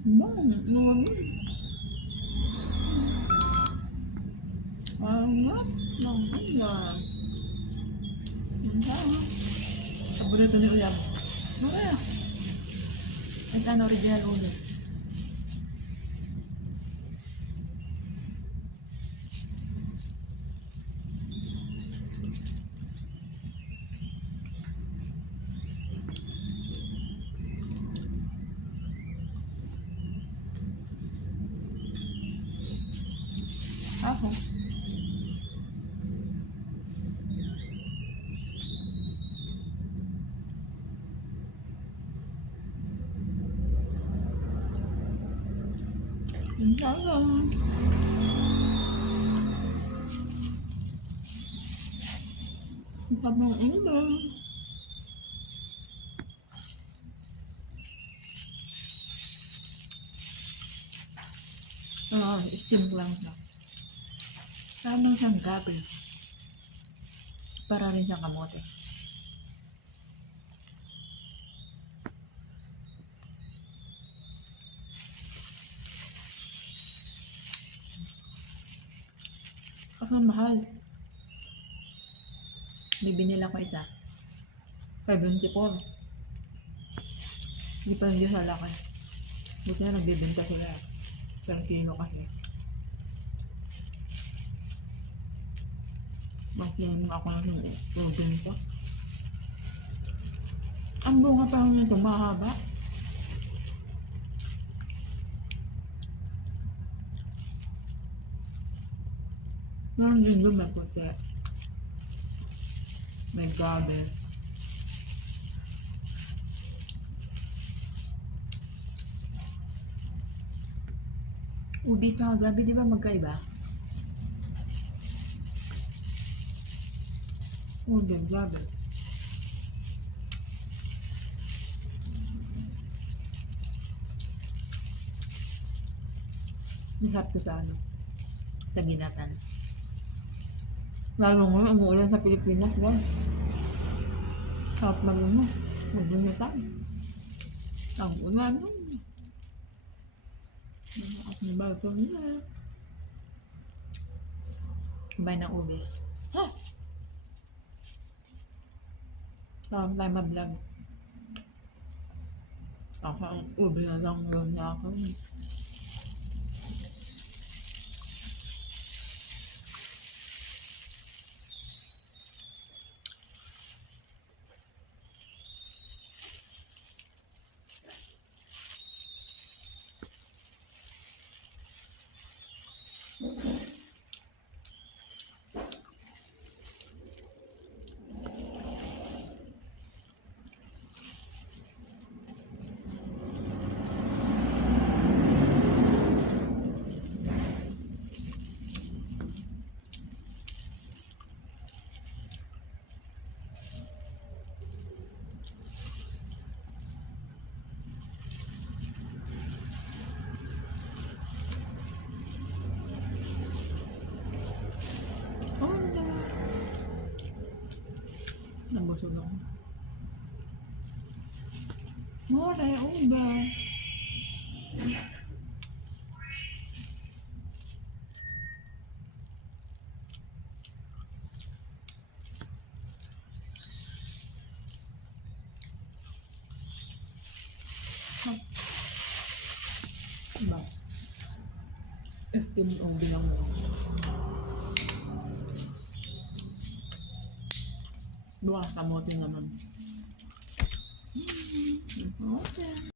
Luwag. Ayun. Nangga. Paborito ni Uyab. Maya. Ito ang original ulit. Ako. Sayang. Sabang ulo. Steam lang siya. Parang siyang gabi. Para rin siyang kamote. Kasi mahal. Bibinila ko isa. 524. Hindi pa hindi sa laki. Buti na nagbibenta sila. Per kilo kasi. Magpinin mo ako ng hindi. Protein ko. Ang bunga pa lang nito mahaba. Meron din doon may puti. May gabi. Ubi ka gabi, di ba magkaiba? Ubi, gabi. Nasap ko sa ano? Sa ginatan. Lalo ngayon, umuulan sa Pilipinas, ba? Sarap na mo. Magbunatan. Ang ulan. At nabato na. Sabay ng ubi. Ha? Sarap tayo ma-vlog. Ako ang ubi na lang doon na ako. Oh, no. Nabusog ako. More, uba. Diba? Steam ubi lang mo. Dua, kamote naman. Okay.